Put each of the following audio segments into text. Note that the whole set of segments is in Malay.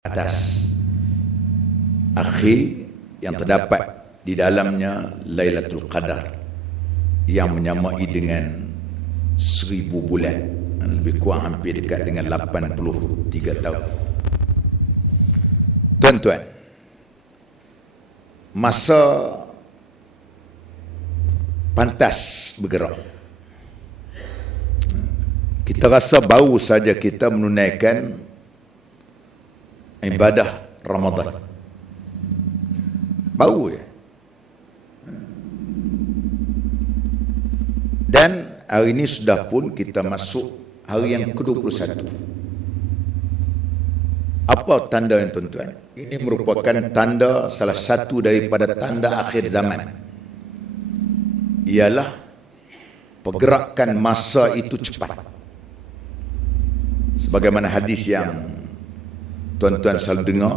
atas. Akhir yang terdapat di dalamnya Lailatul Qadar yang menyamai dengan 1000 bulan, lebih kurang hampir dekat dengan 83 tahun. Tuan-tuan, masa pantas bergerak. Kita rasa baru saja kita menunaikan ibadah Ramadan. Baru ya. Dan hari ini sudah pun kita masuk hari yang ke-21. Apa tanda yang tuan-tuan? Ini merupakan tanda, salah satu daripada tanda akhir zaman. Ialah pergerakan masa itu cepat. Sebagaimana hadis yang tuan-tuan selalu dengar,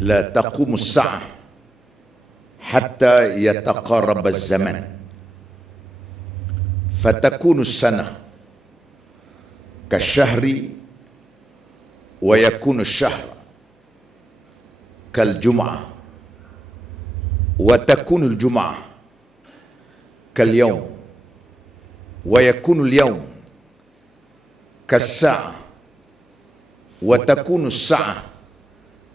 la taqumus sa'ah hatta yataqarrab az-zaman fatakunu as-sanah kasyahri wa yakunu ash-shahr kal jum'ah wa takunu al-jum'ah kal yawm wa yakunu al-yawm kas-sa'ah wa takunu as-sa'ah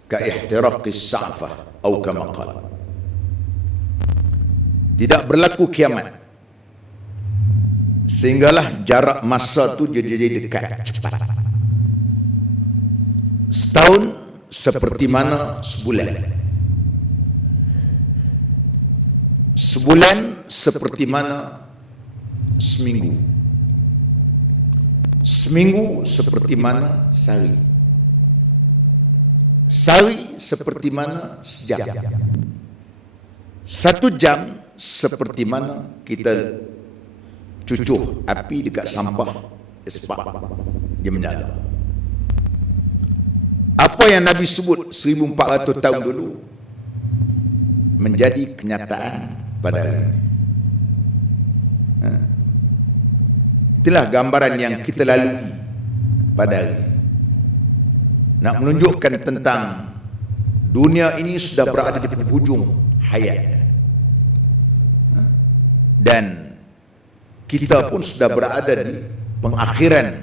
ka ihtiraqi as-sa'fah atau kama qala. Tidak berlaku kiamat sehinggalah jarak masa tu jadi dekat, cepat. Setahun seperti mana sebulan, sebulan seperti mana seminggu, seminggu seperti mana sehari, sehari seperti mana sejam, 1 jam seperti mana kita cucuh api dekat sampah ispat, dia menyala. Apa yang Nabi sebut 1400 tahun dulu menjadi kenyataan pada hari ini. Itulah gambaran yang kita lalui pada hari ini. Nak menunjukkan tentang dunia ini sudah berada di penghujung hayat. Dan kita pun sudah berada di pengakhiran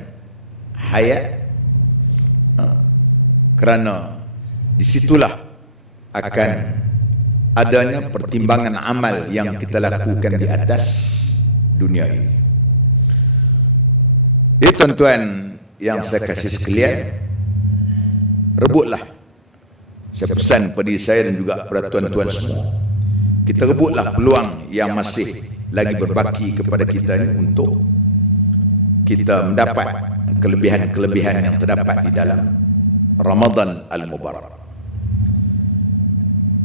hayat, kerana disitulah akan adanya pertimbangan amal yang kita lakukan di atas dunia ini. Jadi tuan-tuan yang saya kasih sekalian, rebutlah, saya pesan pada saya dan juga pada tuan-tuan semua, kita rebutlah peluang yang masih lagi berbaki kepada kita ini untuk kita mendapat kelebihan-kelebihan yang terdapat di dalam Ramadan Al-Mubarak.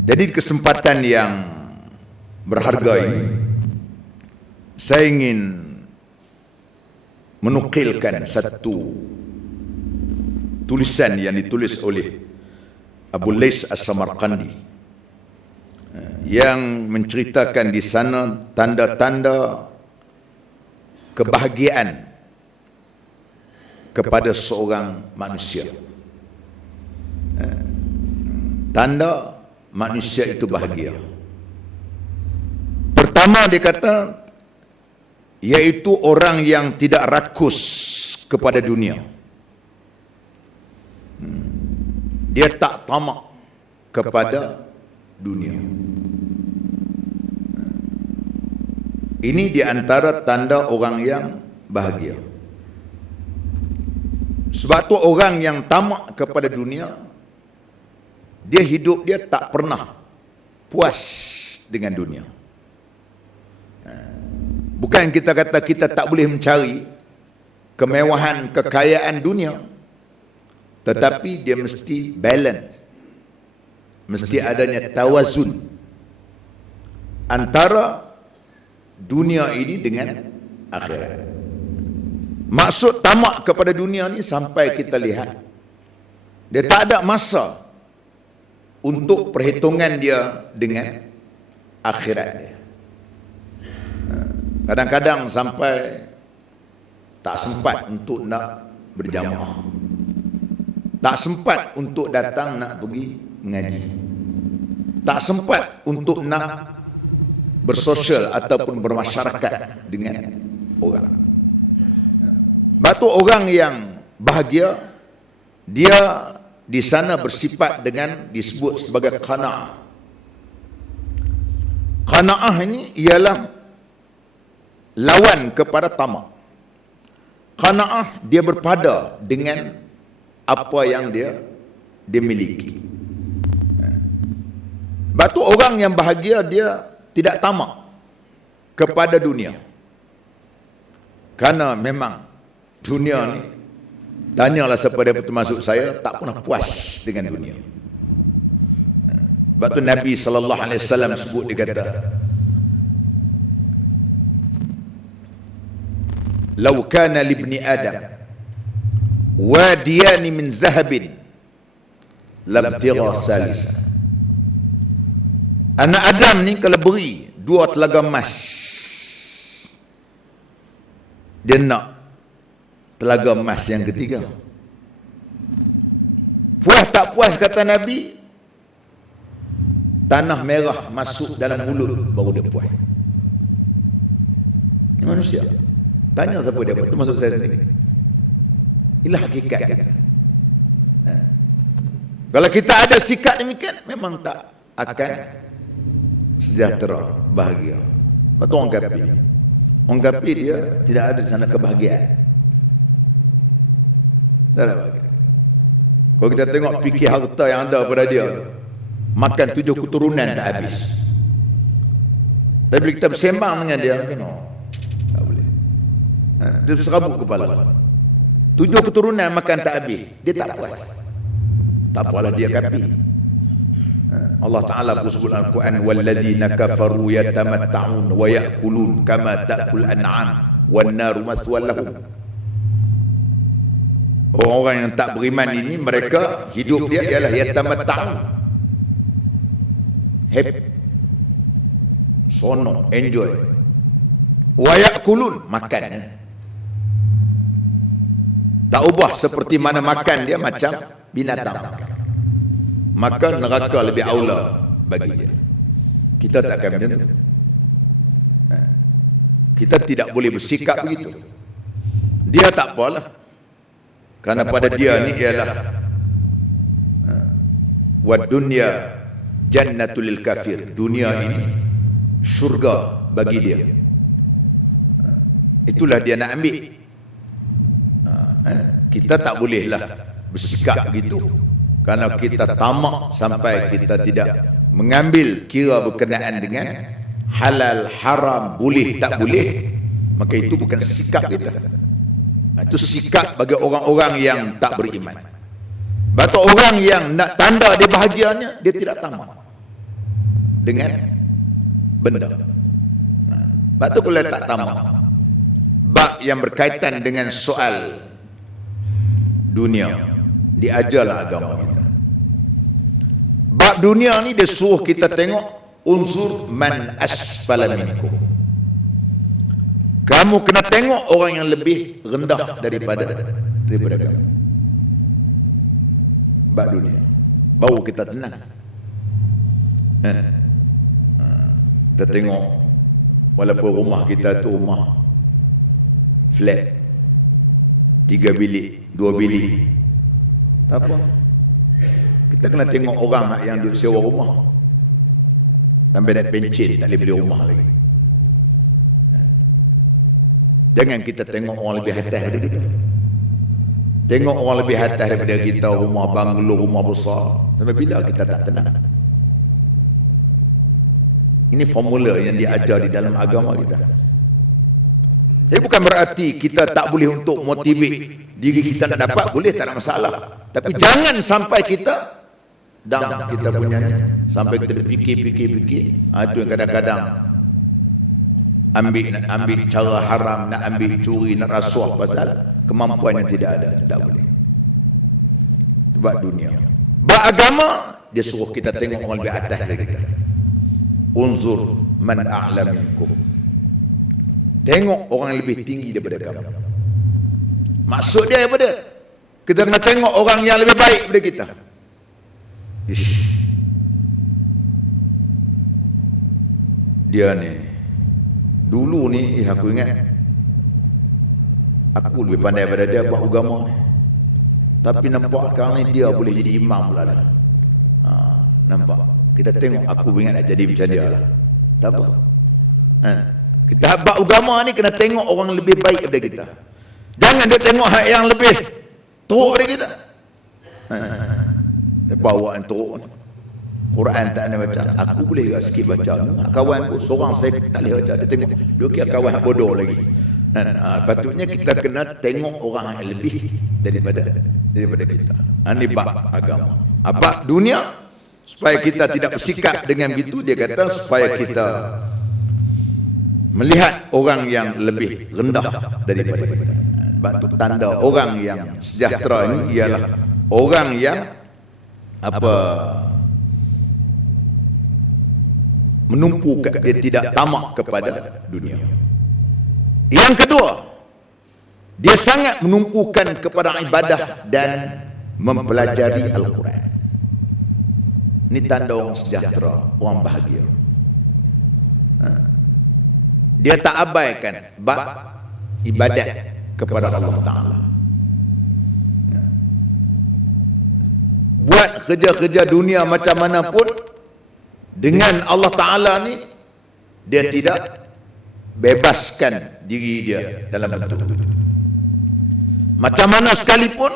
Jadi kesempatan yang berharga ini, saya ingin menukilkan satu tulisan yang ditulis oleh Abu Lais As-Samarqandi yang menceritakan di sana tanda-tanda kebahagiaan kepada seorang manusia. Tanda manusia itu bahagia. Pertama dia kata, yaitu orang yang tidak rakus kepada dunia. Dia tak tamak kepada dunia. Ini di antara tanda orang yang bahagia. Sebab tu orang yang tamak kepada dunia, dia hidup dia tak pernah puas dengan dunia. Bukan kita kata kita tak boleh mencari kemewahan, kekayaan dunia, tetapi dia mesti balance, mesti adanya tawazun antara dunia ini dengan akhirat. Maksud tamak kepada dunia ni sampai kita lihat dia tak ada masa untuk perhitungan dia dengan akhirat dia. Kadang-kadang sampai tak sempat untuk nak berjamaah. Tak sempat untuk datang nak pergi mengaji. Tak sempat untuk nak bersosial ataupun bermasyarakat dengan orang. Batu orang yang bahagia, dia di sana bersifat dengan disebut sebagai qanaah. Qanaah ini ialah lawan kepada tamak. Qanaah dia berpada dengan apa yang dia miliki. Batu orang yang bahagia dia tidak tamak kepada dunia. Karena memang dunia ni, tanyalah siapa dia termasuk saya, tak pernah puas dengan dunia. Sebab tu Nabi SAW sebut, dia kata, "Lau kana libni Adam wadiyani min zahabin labtigha salisa." Anak Adam ni kalau beri 2 telaga emas, dia nak telaga emas yang ketiga. Puas tak puas kata Nabi, tanah merah masuk dalam mulut baru dia puas. Ini manusia. Tanya siapa dia, itu maksud saya sendiri. Inilah hakikat kita. Kalau kita ada sikap demikian, memang tak akan sejahtera, bahagia. Betul orang kafir. Orang kafir dia tidak ada di sana kebahagiaan. Tak ada bahagia. Kalau kita tengok fikir harta yang ada pada dia, makan 7 keturunan tak habis. Tapi bila kita bersembang dengan dia, tak boleh. Dia serabut kepala. 7 keturunan makan tak habis, dia tak puas. Tak apalah dia kafir. Allah Ta'ala bersebut dalam Al-Quran, "Walladzina kafaru yatamatta'un wa ya'kulun kama ta'kul an'am wan naru mathwal lahum." Orang-orang yang tak beriman ini, mereka hidup dia ialah yatamatta'un, happy, sono, enjoy. Wa ya'kulun, makan. Tak ubah seperti mana makan dia, macam binatang makan. Maka neraka lebih aula bagi dia. Kita tak akan macam tu. Kita tidak boleh bersikap begitu. Dia tak apalah, karena pada dia ni ialah wad dunya jannatul lil kafir. Dunia ini syurga bagi dia. Itulah dia nak ambil. Kita tak bolehlah bersikap begitu. Kerana kita tamak sampai kita tidak mengambil kira berkenaan dengan halal, haram, boleh, tak boleh, maka itu bukan sikap kita. Itu sikap bagi orang-orang yang tak beriman. Batu orang yang nak tanda dia bahagianya, dia tidak tamak dengan benda. Batu kalau tak tamak, bab yang berkaitan dengan soal dunia, diajarlah agama kita. Bab dunia ni dia suruh kita tengok unsur man asfala minkum. Kamu kena tengok orang yang lebih rendah daripada kamu. Bab dunia, baru kita tenang. Kita tengok, walaupun rumah kita tu rumah flat, 3 bilik, 2 bilik, tak apa. Kita kena tengok orang yang duduk sewa rumah, sampai naik pencen tak boleh beli rumah lagi. Jangan kita tengok orang lebih atas daripada kita. Tengok orang lebih atas daripada kita, rumah banglo, rumah besar. Sampai bila kita tak tenang? Ini formula yang diajar di dalam agama kita. Jadi bukan berarti kita tak boleh untuk motivate diri kita nak dapat, boleh, tak ada masalah. Tapi jangan sampai kita kita punya ni, sampai kita fikir. Itu yang kadang-kadang nak ambil cara haram, nak ambil curi, nak rasuah pasal kemampuan yang tidak ada. Tak boleh. Sebab dunia. Bab agama, dia suruh kita tengok orang lebih atas dari kita. Unzur man a'la minkum. Tengok orang yang lebih tinggi daripada kamu. Maksud dia apa dia? Kita kena tengok orang yang lebih baik daripada kita. Ish. Dia ni dulu ni aku ingat aku lebih pandai daripada dia buat agama ni. Tapi nampak sekarang ni dia boleh jadi imam pula dah. Nampak. Kita tengok aku ingat nak jadi macam dia lah. Tak apa. Kita buat agama ni kena tengok orang lebih baik daripada kita. Jangan dia tengok hak yang lebih teruk daripada kita. Lepas awak yang teruk ni, Quran tak nak baca, aku boleh juga sikit baca. Kawan aku seorang saya tak boleh baca, dia tengok dia kira kawan yang bodoh lagi. Patutnya kita kena tengok orang yang lebih daripada kita. Ini bab agama. Bab dunia, supaya kita tidak bersikap dengan begitu, dia kata supaya kita melihat orang yang lebih rendah daripada kita. Sebab tu tanda orang yang sejahtera ini ialah orang yang menumpu, dia tidak tamak kepada dunia. Yang kedua, dia sangat menumpukan kepada ibadah dan mempelajari Al-Quran. Ini tanda orang sejahtera, orang bahagia. Dia tak abaikan bab ibadat kepada Allah Ta'ala. Buat kerja-kerja dunia macam mana pun, dengan Allah Ta'ala ni, dia tidak bebaskan diri dia dalam bentuk itu. Macam mana sekalipun,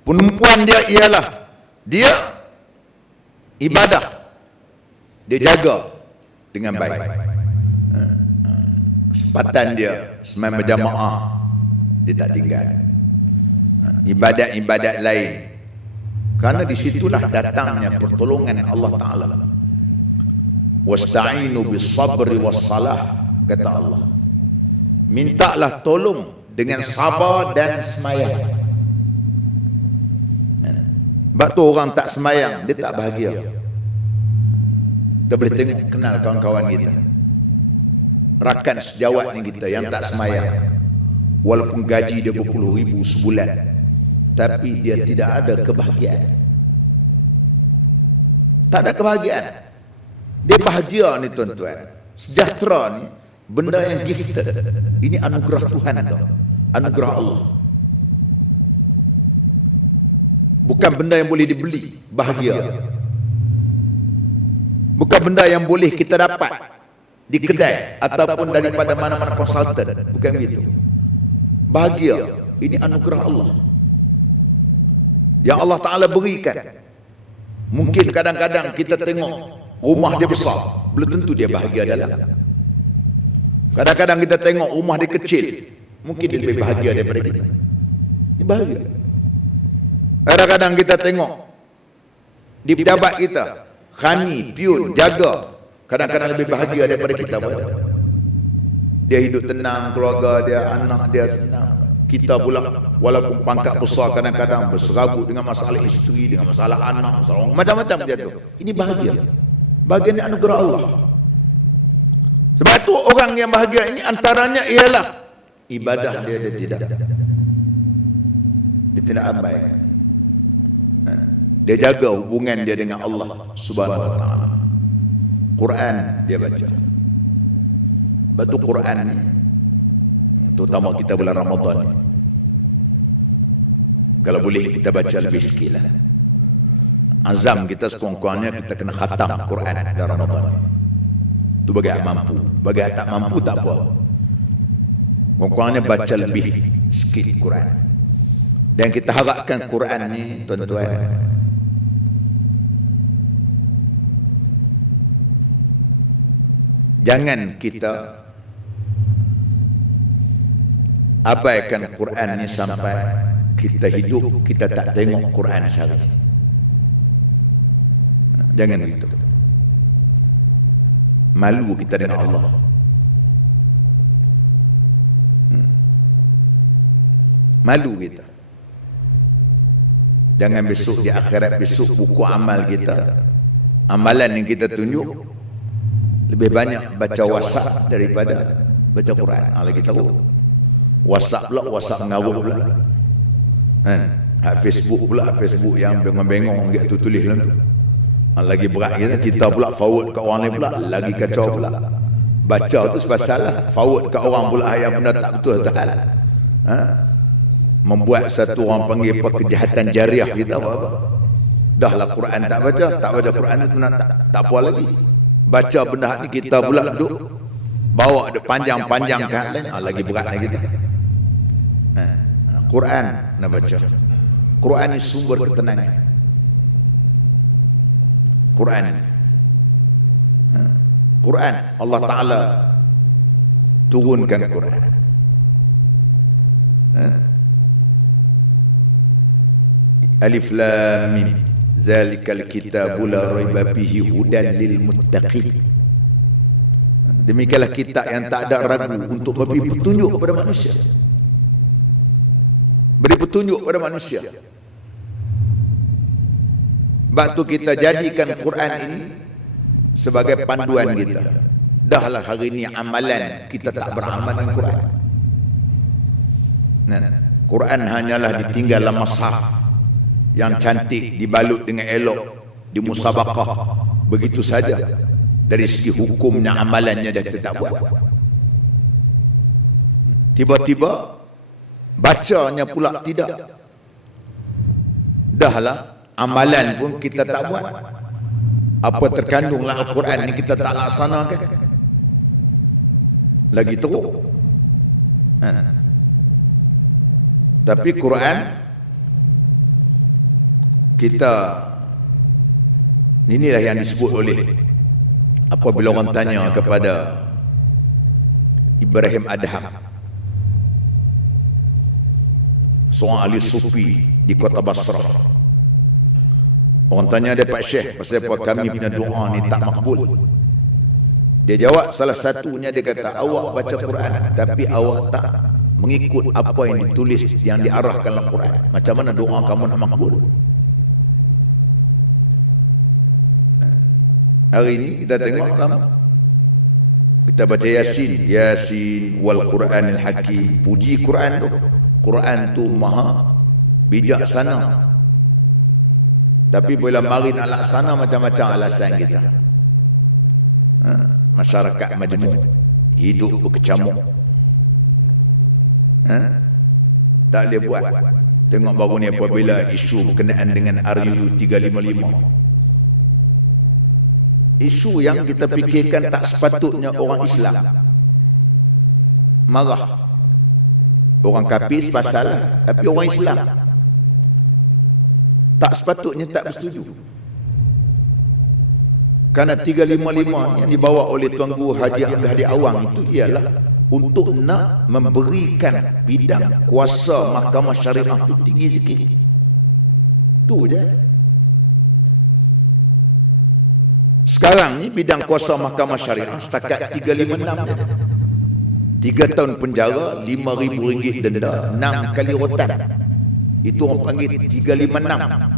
penumpuan dia ialah dia ibadah, dia jaga dengan baik. Kesempatan dia sembahyang berjamaah dia tak tinggal. Ibadat-ibadat lain, kerana disitulah datangnya pertolongan Allah Ta'ala. Wasta'inu bis-sabri was-salah, kata Allah. Mintalah tolong dengan sabar dan semayang. Sebab tu orang tak semayang, dia tak bahagia. Kita boleh tengok, kenal kawan-kawan kita, rakan sejawat ni kita yang tak semayang, walaupun gaji dia berpuluh ribu sebulan, tapi dia tidak ada kebahagiaan. Tak ada kebahagiaan. Dia bahagia ni tuan-tuan. Sejahtera ni benda yang gifted. Ini anugerah Tuhan tu, anugerah Allah. Bukan benda yang boleh dibeli, bahagia. Bukan benda yang boleh kita dapat di kedai ataupun daripada mana-mana konsultan. Bukan begitu. Bahagia, ini anugerah Allah yang Allah Ta'ala berikan. Mungkin kadang-kadang kita tengok rumah dia besar, belum tentu dia bahagia dalam. Kadang-kadang kita tengok rumah dia kecil, mungkin dia lebih bahagia daripada kita. Dia bahagia. Kadang-kadang kita tengok di pejabat kita, khani, piun, jaga, kadang-kadang lebih bahagia daripada kita. Dia hidup tenang, keluarga dia, anak dia senang. Kita pula walaupun pangkat besar, kadang-kadang berserabut dengan masalah isteri, dengan masalah anak, masalah macam-macam dia tu. Ini bahagia. Bahagia ini anugerah Allah. Sebab itu orang yang bahagia ini antaranya ialah ibadah dia tidak abaikan. Dia jaga hubungan dia dengan Allah Subhanahu wa Ta'ala. Quran dia baca. Sebab tu Quran ni, terutama kita bulan Ramadan ni, kalau boleh kita baca lebih sikit lah. Azam kita sekurang-kurangnya kita kena khatam Quran dalam Ramadan. Tu bagi yang mampu. Bagi yang tak mampu tak apa, kurang-kurangnya baca lebih sikit Quran. Dan kita harapkan Quran ni tuan-tuan, jangan kita abaikan Quran ni sampai kita hidup kita tak tengok Quran sehari. Jangan begitu. Malu kita dengan Allah. Malu kita. Jangan besok di akhirat, besok buku amal kita, amalan yang kita tunjuk lebih banyak baca WhatsApp daripada baca Quran. Lagi tahu WhatsApp pula, WhatsApp mengaruh pula. Facebook pula, Facebook yang bengong-bengong dia tu tulis dalam tu. Lagi berat kita pula forward kat orang lain pula, lagi kacau pula. Baca tu sebasal lah, forward kat orang pula yang benda tak betul tak. Membuat satu orang panggil apa, kejahatan jariah kita apa. Dah lah Quran tak baca Quran tu tak apa lagi. Baca benda ni kita pula duduk bawa dia panjang-panjang ke hal lain, lagi berat lagi kita. Quran nak baca. Quran ni sumber ketenangan. Quran Allah Ta'ala turunkan Quran. Alif Lam Mim Zalikal kitabu la raiba fihi hudan lil muttaqin. Demikianlah kitab yang tak ada ragu untuk memberi petunjuk kepada manusia. Beri petunjuk kepada manusia. Sebab tu kita jadikan Quran ini sebagai panduan kita. Dahlah hari ini amalan kita tak beramal dengan Quran. Quran hanyalah ditinggal dalam mushaf yang cantik, dibalut dengan elok, dimusabaqah begitu saja. Dari segi hukumnya, amalannya dah kita tak buat. Tiba-tiba bacanya pula tidak. Dahlah amalan pun kita tak buat. Apa terkandung dalam Al-Quran ni kita tak laksanakan. Lagi teruk. Tapi Quran kita, inilah yang disebut oleh, apabila orang tanya kepada Ibrahim Adham, seorang ahli sufi di kota Basrah. Orang tanya dia, Pak Syekh, pasal apa kami punya doa ni tak makbul? Dia jawab, salah satunya dia kata, awak baca Quran tapi awak tak mengikut apa yang ditulis, yang diarahkan dalam Quran. Macam mana doa kamu nak makbul? Hari ini kita tengok lama, kita baca Yasin wal Quranil Hakim. Puji Quran tu. Quran tu maha bijaksana. Tapi bila mari nak laksana, macam-macam alasan kita. Masyarakat majmuk, hidup berkecamuk. Tak boleh buat. Tengok baru ni apabila isu berkenaan dengan RUU 355. Isu yang kita fikirkan tak sepatutnya orang Islam marah. Orang kafir pasal, tapi orang Islam tak sepatutnya tak bersetuju. Kerana 355 yang dibawa oleh Tuan Guru Haji Abdul Hadi Awang itu ialah untuk nak memberikan bidang kuasa mahkamah syariah itu tinggi sikit. Tu je. Sekarang ni bidang kuasa mahkamah syariah setakat 356 je. 3 tahun penjara, RM5,000 denda, 6 kali rotan. Itu orang panggil 356.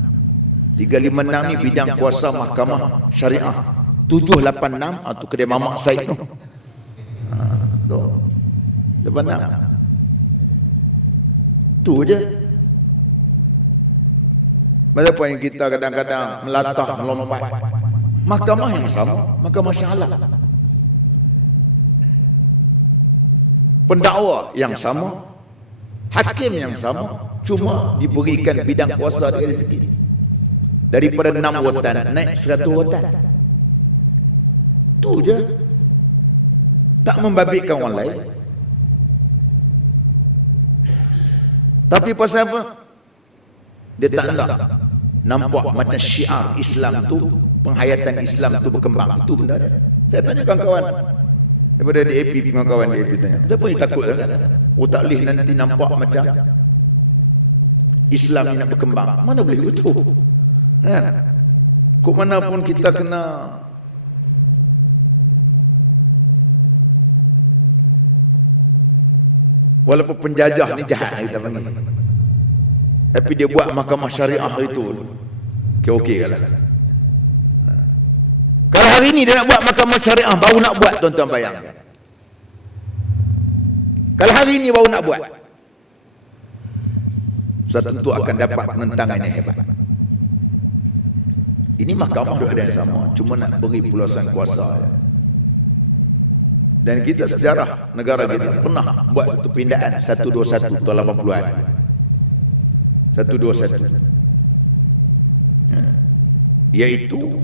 356 ni bidang kuasa mahkamah syariah. 786 tu kedai Mamak Said tu. Tu. 86. Tu je. Macam apa yang kita kadang-kadang melatah, melompat. Mahkamah yang sama, mahkamah syariah. Pendakwa yang sama, hakim yang sama, cuma diberikan bidang kuasa dia sikit. Daripada 6 rotan naik 100 rotan. Tu je. Tak membabitkan orang lain. Tapi pasal apa? Dia tak nak nampak macam syiar Islam tu, penghayatan Islam tu berkembang. Itu benda dia. Saya tanya kawan-kawan daripada DAP, kawan-kawan DAP tanya, siapa ni takut kan? Tak boleh nanti nampak macam Islam ni nak berkembang. Mana boleh betul? Kok mana pun kita kena walaupun penjajah ni jahat kita panggil, tapi dia buat mahkamah syariah itu okey lah. Kalau hari ni dia nak buat mahkamah syariah, baru nak buat, tuan-tuan bayangkan. Kalau hari ni baru nak buat, sudah tentu akan dapat penentangan yang hebat. Ini mahkamah ada yang sama, cuma nak beri peluasan kuasa. Dan kita sejarah negara kita pernah buat satu pindaan 121 tahun 80-an. 121. Iaitu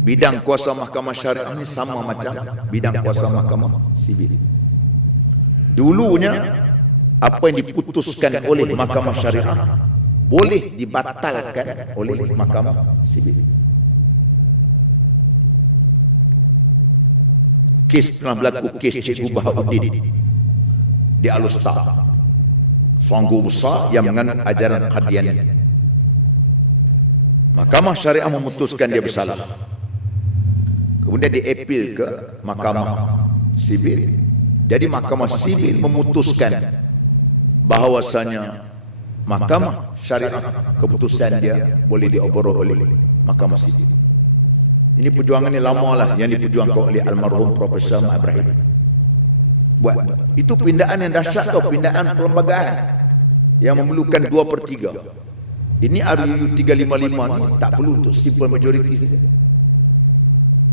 bidang kuasa mahkamah syariah ini sama macam bidang kuasa mahkamah sivil. Dulunya apa yang diputuskan oleh mahkamah syariah boleh dibatalkan oleh mahkamah sivil. Kes pernah berlaku, kes Cikgu Bahauddin di Al-Ustaz, seorang guru besar yang menganut ajaran Qadiani. Mahkamah syariah memutuskan dia bersalah, kemudian diapil ke mahkamah sivil. Jadi mahkamah sivil memutuskan bahawasanya mahkamah syariah keputusan dia boleh diobrol oleh mahkamah sivil. Ini perjuangan ni lama lah yang diperjuangkan oleh almarhum Profesor Mak Ibrahim. Buat itu pindaan yang dahsyat tau, pindaan perlembagaan yang memerlukan 2/3. Ini RUU 355 ni tak perlu untuk simple majority saja.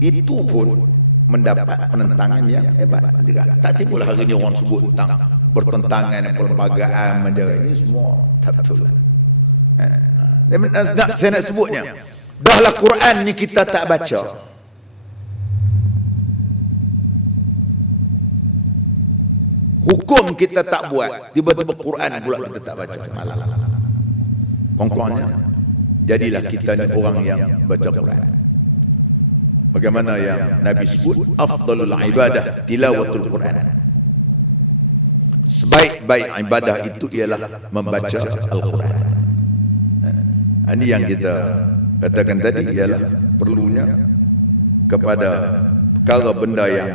Itu pun mendapat penentangan yang hebat. Tak timbul hari ni orang sebut tentang pertentangan perlembagaan menjadi ini semua tak betul. Saya nak sebutnya, dahlah Quran ni kita tak baca. Hukum kita tak buat, tiba-tiba Quran pula kita tak baca. Malah. Konkonnya, jadilah kita ni orang yang baca Quran. Bagaimana yang Nabi sebut, afdalul ibadah tilawatul Quran. Sebaik-baik ibadah itu ialah membaca Al-Quran. Ini yang kita katakan tadi ialah perlunya kepada perkara benda yang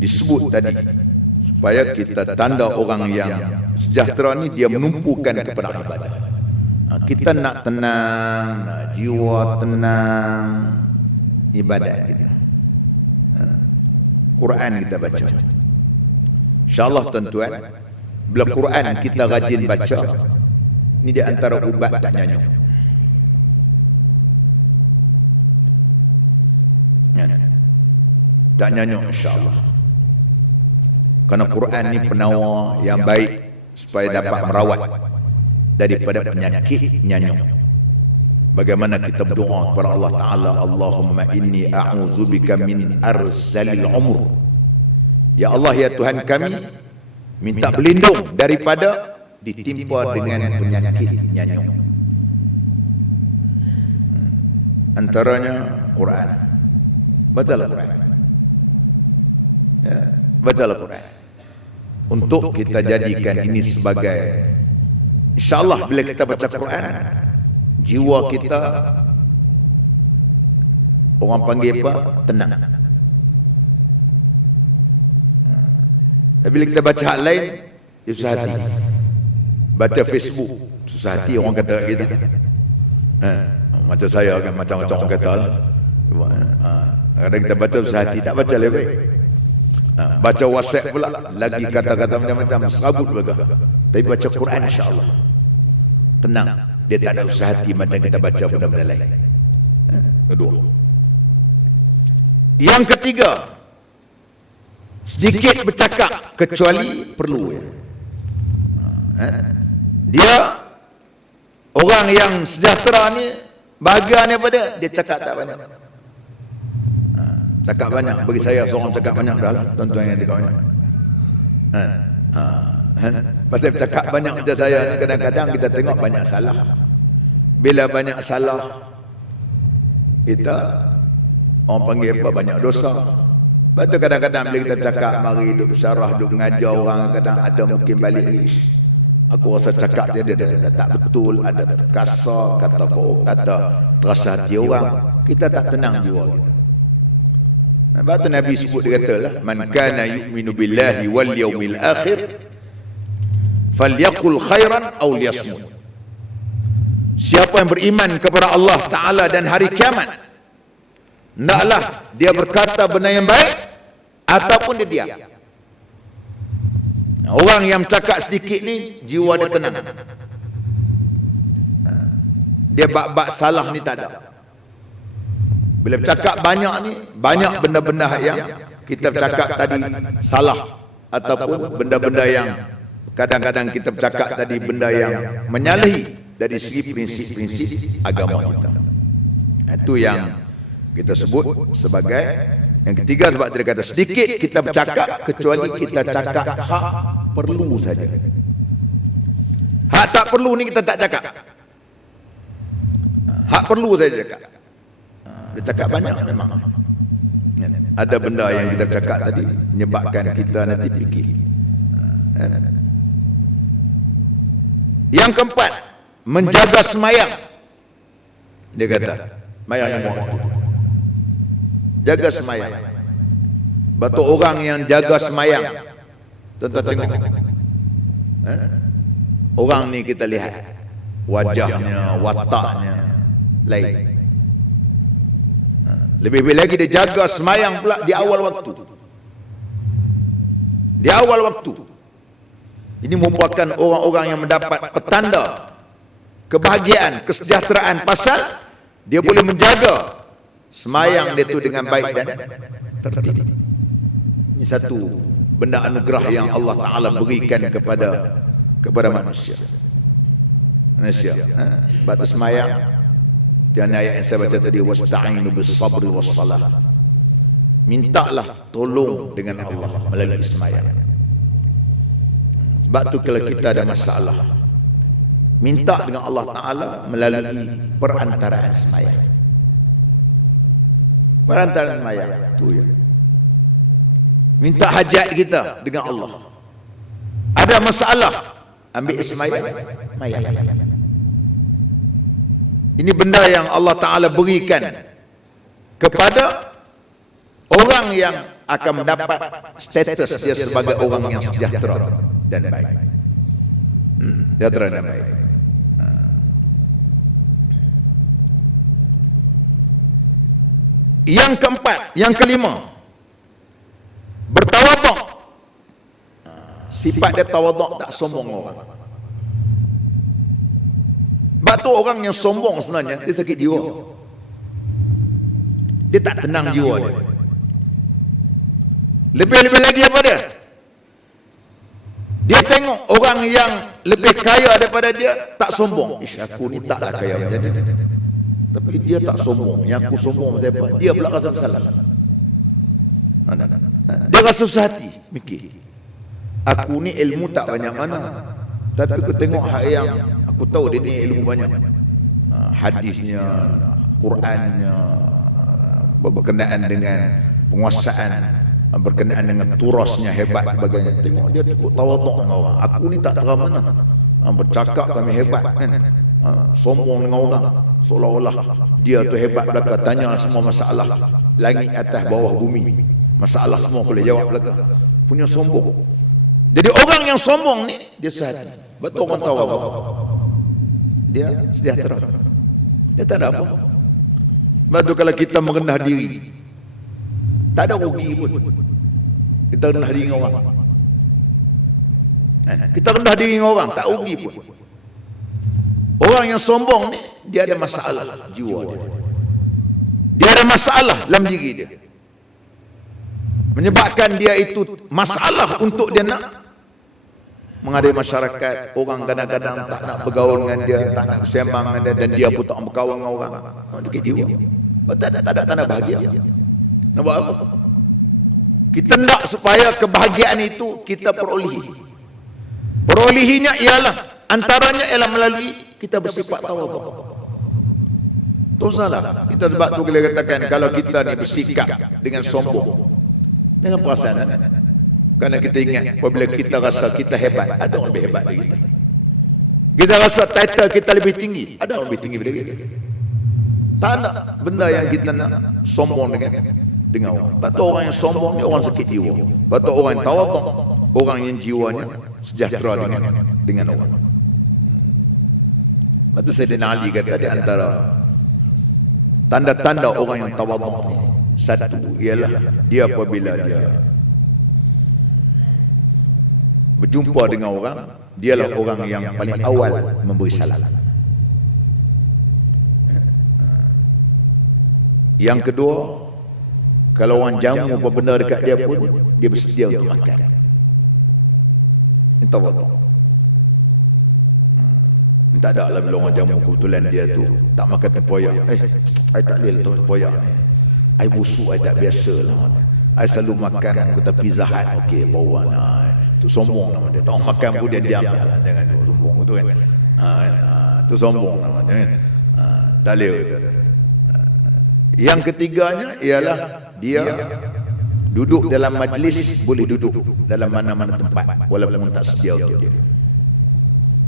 disebut tadi, supaya kita tanda orang yang sejahtera ni dia menumpukan kepada ibadah. Kita nak tenang, nak jiwa tenang, ibadat kita, Quran kita baca. InsyaAllah tuan-tuan, bila Quran kita rajin baca, ni di antara ubat tak nyanyuk. Tak nyanyuk insyaAllah. Kerana Quran ni penawar yang baik supaya dapat merawat daripada penyakit nyanyuk. Bagaimana kita berdoa kepada Allah Ta'ala, Allahumma inni a'udzubika min arzalil umur. Ya Allah, ya Tuhan kami, minta berlindung daripada ditimpa dengan penyakit nyanyuk. Antaranya Quran. Bacalah Quran. Ya, bacalah Quran. Untuk kita jadikan ini sebagai, insyaAllah bila kita baca Quran, jiwa kita, orang panggil apa? Tenang. Tapi bila kita baca hal lain, dia susah hati. Baca Facebook, susah hati orang kata kita. Macam saya kan, macam-macam orang kata lah. Kadang kita baca susah hati, tak baca lebih baik. Baca WhatsApp pula, lagi kata-kata macam-macam, serabut belaka. Tapi baca Quran insyaAllah tenang, dia tak ada usah hati macam kita baca benda-benda lain. Kedua. Yang ketiga, sedikit bercakap kecuali perlu. Dia orang yang sejahtera ni, bahagia daripada dia cakap tak banyak. Cakap banyak, bagi saya seorang cakap banyak dah lah, tuan-tuan yang dekat banyak. Pasal cakap banyak macam saya ni, kadang-kadang kita tengok banyak salah. Bila banyak salah, kita orang panggil apa, banyak dosa. Lepas tu kadang-kadang bila kita cakap, mari duduk syarah, duduk mengajar orang, kadang ada mungkin balik ish, aku rasa cakap dia tak betul, ada terkasar, kata terasa hati orang, kita tak tenang jiwa kita. Sebab tu Nabi sebut, dia kata lah, man kana yu'minu billahi wal yawmil akhir falyaqul khairan aw liyasmut. Siapa yang beriman kepada Allah Ta'ala dan hari kiamat, hendaklah dia berkata benda yang baik ataupun dia diam. Orang yang cakap sedikit ni jiwa dia tenang. Dia bab-bab salah ni tak ada. Bila bercakap banyak ni, banyak benda-benda yang kita bercakap tadi salah, ataupun benda-benda yang kadang-kadang kita bercakap tadi benda yang menyalahi dari segi prinsip-prinsip agama kita. Itu yang kita sebut sebagai yang ketiga. Sebab dia kata sedikit kita bercakap kecuali kita cakap hak perlu saja. Hak tak perlu ni kita tak cakap. Hak perlu saja cakap. Dia cakap banyak memang. Ada benda yang kita cakap tadi menyebabkan kita nanti fikir. Yang keempat, menjaga semayang. Dia kata semayang yang waktu. Jaga semayang. Batu orang yang jaga semayang, tuan-tuan tengok, orang ni kita lihat wajahnya, wataknya lain. Lebih-lebih lagi dia jaga semayang pula di awal waktu. Di awal waktu. Ini merupakan orang-orang yang mendapat petanda kebahagiaan, kesejahteraan, pasal dia boleh menjaga semayang dia tu dengan baik dan tertib. Ini satu benda anugerah yang Allah Ta'ala berikan kepada manusia. Batu semayang. Dan ayat yang saya baca tadi, wasta'inu bis sabri was salah. Mintalah tolong dengan Allah melalui semayang. Sebab tu kalau kita ada masalah, minta dengan Allah Ta'ala melalui perantaraan semayang. Perantaraan semayang tu ya. Minta hajat kita dengan Allah. Ada masalah, ambil semayang, mayang. Ini benda yang Allah Ta'ala berikan kepada orang yang akan mendapat status dia sebagai orang yang sejahtera dan baik. Sejahtera dan baik. Yang keempat, yang kelima, bertawaduk. Sifat dia tawaduk, tak sombong orang. Sebab tu orang yang sombong sebenarnya dia sakit jiwa. Dia tak tenang jiwa dia. Lebih-lebih lagi apa dia? Dia tengok orang yang lebih kaya daripada dia tak sombong. Ish, aku ni taklah kaya macam dia. Tapi dia tak sombong. Yang aku sombong macam apa? Dia pula rasa salah. Dia rasa susah hati mikir. Aku ni ilmu tak banyak mana, tapi aku tengok hak yang aku tahu dia ni ilmu banyak. Hadisnya, Qurannya, berkenaan dengan penguasaan, berkenaan dengan turasnya hebat sebagainya. Tengok dia cukup tawaduk dengan orang. Aku ni tak terang mana. Bercakap kami hebat kan. Sombong dengan orang seolah-olah dia tu hebat belaka. Tanya semua masalah langit atas bawah bumi, masalah semua boleh jawab belaka. Punya sombong. Jadi orang yang sombong ni dia sehati. Betul orang tahu apa? Dia sejahtera. Dia tak ada apa. Betul kalau kita merendah diri, tak ada rugi pun. Kita rendah diri dengan orang. Kita rendah diri dengan orang, tak rugi pun. Orang yang sombong ni dia ada masalah jiwa dia. Dia ada masalah dalam diri dia. Menyebabkan dia itu masalah untuk dia nak menghadapi masyarakat. Orang kadang-kadang tak nak bergaul dengan dia, tak nak bersembang dengan dia, dan dia pun tak berkawan dengan orang. Sakit jiwa. Tak ada tanda bahagia. Nak buat apa? Kita nak supaya kebahagiaan itu kita perolehi. Perolehinya ialah, antaranya ialah melalui kita bersifat tawaduk. Tu salah. Kita sebab tu boleh katakan kalau kita ni bersikap dengan sombong, dengan perasaan, kerana kita ingat apabila kita rasa kita hebat, ada orang lebih hebat dari kita. Kita rasa title kita lebih tinggi, ada orang lebih tinggi dari kita. Tak nak benda yang kita nak sombong dengan orang. Betul orang yang sombong ni orang sakit jiwa. Betul orang yang tawaduk, orang yang jiwanya sejahtera dengan orang. Betul Sayyidina Ali kata di antara tanda-tanda orang yang tawaduk ni, satu ialah dia apabila dia berjumpa dengan orang, dialah orang yang paling awal memberi salam. Yang kedua, kalau orang jamu apa benda dekat dia pun, dia bersedia untuk makan. Ini tawaduk. Tak ada lah bila orang jamu kebetulan dia tu tak makan tempoyak. I tak boleh tu tempoyak ni. I busuk, I tak biasa lah. I selalu makan kata Pizza Hut. Okey, bawa lah. Tu sombong nama dia. Tak makan pun dia diam lah. Jangan sombong tu kan. Tu sombong nama dia kan. Tak boleh kata. Yang ketiganya ialah dia duduk dalam majlis, boleh duduk dalam mana-mana tempat walaupun tak sedia untuk dia.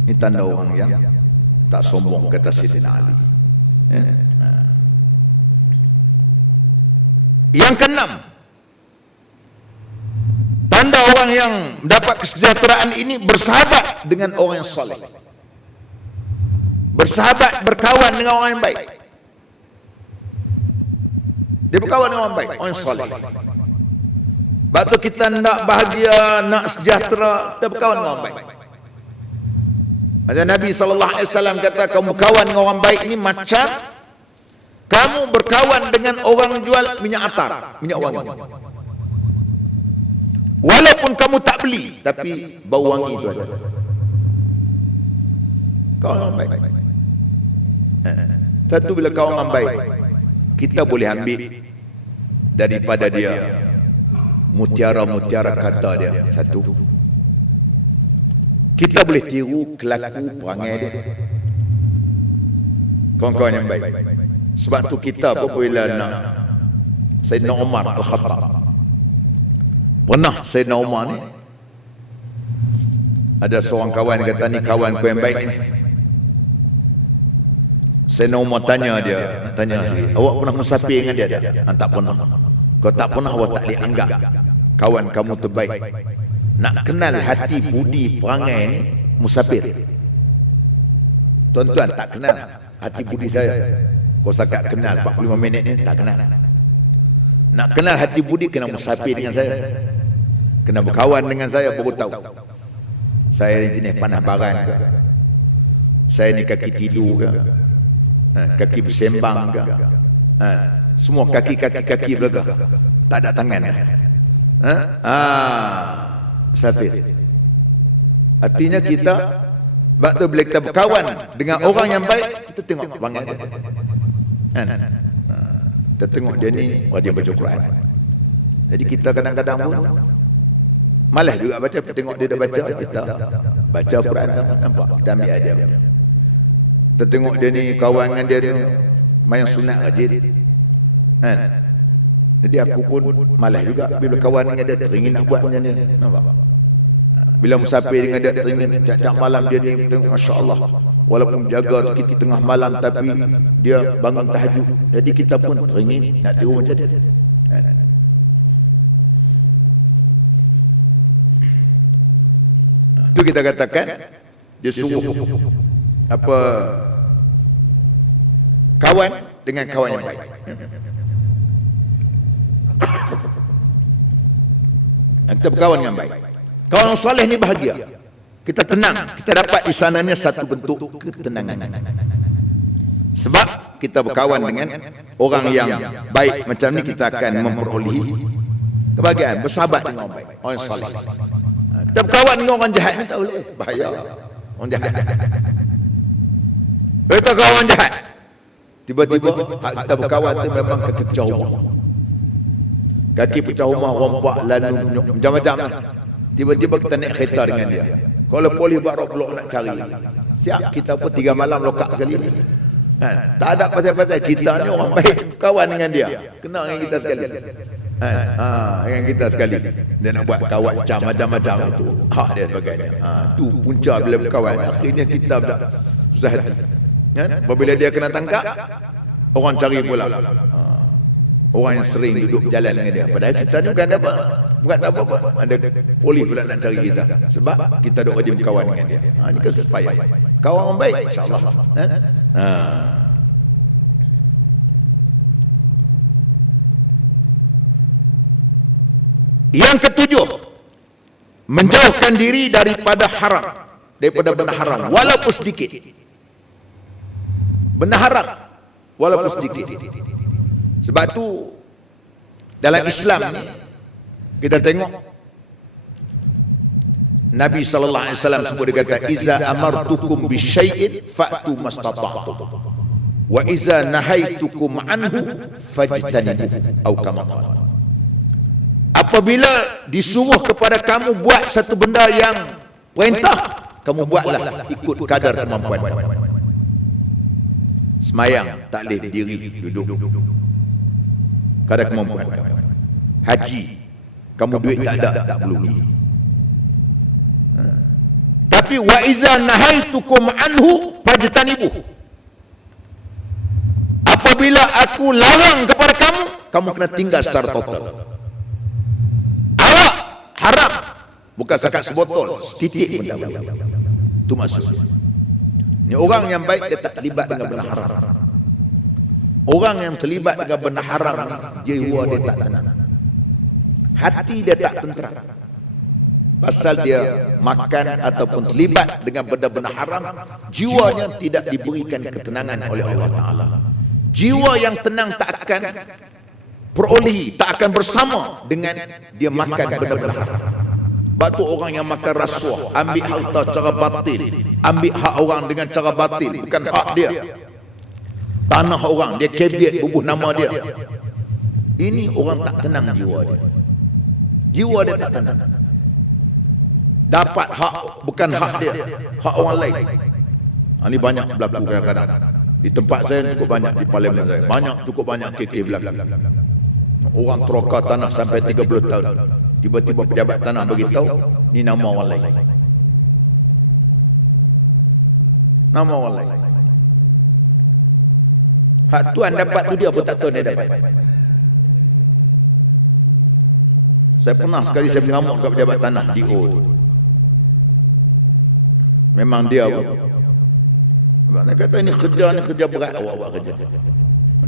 Ini tanda orang yang tak sombong, kata Sayyidina Ali. Yang keenam, tanda orang yang mendapat kesejahteraan ini bersahabat dengan orang yang soleh. Bersahabat, berkawan dengan orang yang baik. Dia berkawan dengan orang baik, orang yang soleh. Sebab tu kita nak bahagia, nak sejahtera, kita berkawan dengan orang baik. Macam Nabi SAW kata, kamu berkawan dengan orang baik ni macam kamu berkawan dengan orang jual minyak atar, minyak wangi. Walaupun kamu tak beli, tapi bau wangi itu ada. Kawan orang baik. Satu, bila kawan orang baik, kita boleh ambil daripada dia mutiara-mutiara kata dia. Satu, kita boleh tiru kelaku perangai dia, kawan-kawan yang baik. Sebab tu kita apabila nak Sayyidina Umar Al-Khattab, pernah Sayyidina Umar ni ada seorang kawan yang kata, ni kawan ku yang baik ni. Sayyidina Umar tanya dia, nak tanya sikit, awak pernah musafir dengan dia? Tak pernah. Kau tak pernah, awak tak boleh anggap kawan kamu terbaik. Nak kenal hati budi perangai ni musafir. Tuan-tuan tak kenal hati budi saya. Kau setakat kenal 45 minit ni tak kenal. Nak kenal hati budi kena musafir dengan saya, kena berkawan dengan saya baru tahu. Saya ni jenis panah baran ke, saya ni kaki tidur ke, kaki bersembang ke, semua kaki belakang, tak ada tangan. Musafir. Artinya kita, sebab tu bila kita berkawan dengan orang yang baik, kita tengok perangai dia. Kita tengok dia ni, dia baca Quran. Jadi kita kadang-kadang pun malas juga baca, tengok dia dah baca, kita baca Quran sama, nampak? Kita ambil adab. Kita tengok dia ni, kawan dengan dia ni main sunat rajin. Jadi aku pun malas juga bila kawan dengan dia, teringin nak buat macam ni. Nampak? Bila musafir dengan dia, teringin tiap-tiap malam dia ni tengok, Masya Allah, walaupun jaga kita tengah malam tapi dia bangun tahajud. Jadi kita pun teringin nak tiru macam dia. Itu kita katakan dia suruh apa, kawan dengan kawan yang baik. Kita berkawan dengan baik. Kawan yang soleh ni bahagia, kita tenang, kita dapat di sananya satu bentuk ketenangan. Sebab kita berkawan dengan orang yang baik macam ni, kita akan memperolehi kebahagiaan. Bersahabat dengan orang baik, orang yang soleh. Kita berkawan dengan orang jahat ni tak boleh, bahaya. Orang jahat, kita kawan jahat, tiba-tiba kita berkawan tu memang kaki pecah rumah, kaki pecah rumah, rompak, lalu macam-macam lah. Tiba-tiba kita naik kereta dengan dia, kalau polis buat blok nak cari, siap kita pun 3 malam lokak sekali. Tak ada pasal-pasal, kita ni orang baik, kawan dengan dia, kenal dengan kita sekali. Dengan kita sekali, dia nak buat kawat macam-macam itu, hak dia sebagainya. Tu punca bila berkawan, akhirnya kita dah susah hati. Apabila dia kena tangkap, orang cari pula. Orang yang sering duduk berjalan dengan dia, padahal kita ni bukan apa, bukan apa-apa, ada polis pula nak cari kita, sebab kita duk rajin berkawan dengan dia. Ini kan supaya kawan orang baik, insya-Allah. Yang ketujuh, menjauhkan diri daripada haram, daripada benda haram walaupun sedikit. Benda haram walaupun sedikit. Sebab tu dalam Islam ni kita tengok Nabi sallallahu alaihi wasallam sebut, dia kata, iza amartukum bi syai'in fa'tu mastata'tum wa iza nahaitukum anhu fajtanibuhu atau kama qala. Apabila disuruh kepada kamu buat satu benda yang perintah, kamu buatlah ikut kadar kemampuan. Semayang tak boleh berdiri, duduk, kadar kemampuan kamu. Haji, kamu duit tak ada, tak perlu beli. Tapi wa iza nahaitukum anhu fajtanibuhu, apabila aku larang kepada kamu, kamu kena tinggal secara total. Arak haram, bukan kakak sebotol, setitik pun tak boleh. Itu maksud. Ni orang yang baik, dia tak terlibat dengan benda haram. Orang yang terlibat dengan benda haram ni, jiwa dia tak tenang, hati dia tak tenteram. Pasal dia makan ataupun terlibat dengan benda-benda haram, jiwanya tidak diberikan ketenangan oleh Allah Ta'ala. Jiwa yang tenang tak akan perolehi, tak akan bersama dengan dia makan benda-benda haram. Sebab tu orang yang makan rasuah, ambil harta cara batil, ambil hak orang dengan cara batil, bukan hak dia, tanah orang, dia kebiat bubuh nama dia. Ini orang tak tenang jiwa dia. Jiwa dia tak tenang. Dapat hak bukan hak dia, hak orang lain. Ini banyak berlaku kadang-kadang. Di tempat saya cukup banyak, di parlimen saya banyak, cukup banyak KK berlaku. Orang troka tanah sampai 30 tahun, tiba-tiba pejabat tanah beritahu ni nama orang lain, nama orang lain. Hak tuan dapat tu dia pun tak tahu dia dapat. Saya pernah sekali saya mengamuk ke pejabat tanah DO tu. Memang dia pun, dia kata ni kerja berat awak buat kerja.